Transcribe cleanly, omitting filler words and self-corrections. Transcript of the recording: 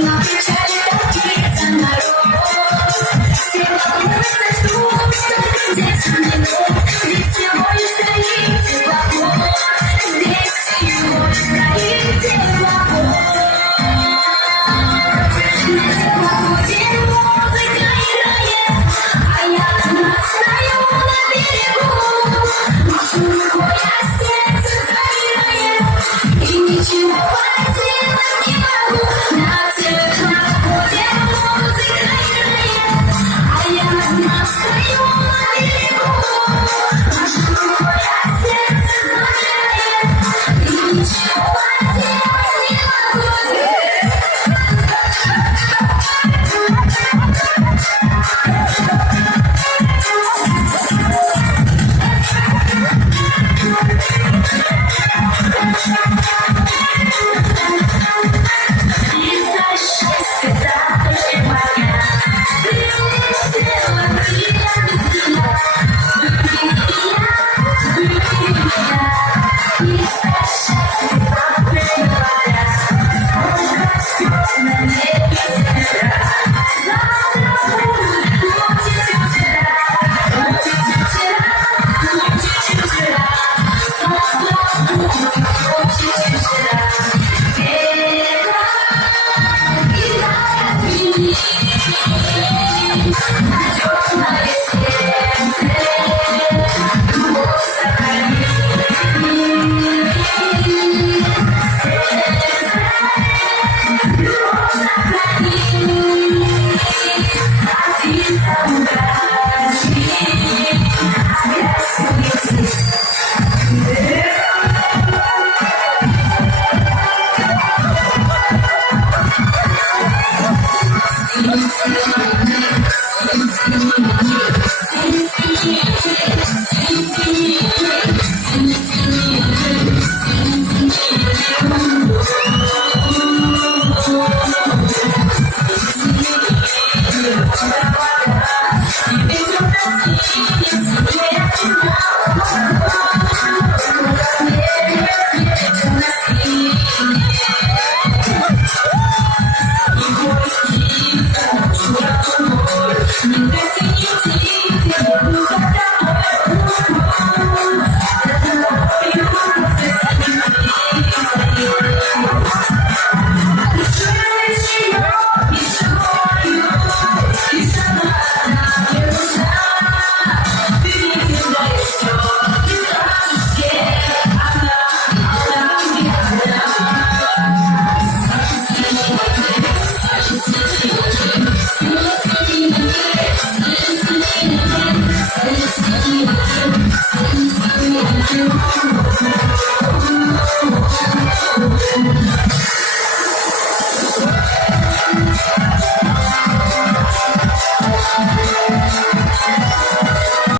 На печали топится народ. Все волнуются, ждут, что где самолет. Здесь всего лишь стоит теплоход. Здесь всего лишь стоит теплоход. На теплоходе музыка играет, а я одна стою на берегу. Машу рукой, а сердце замирает, и ничего поделать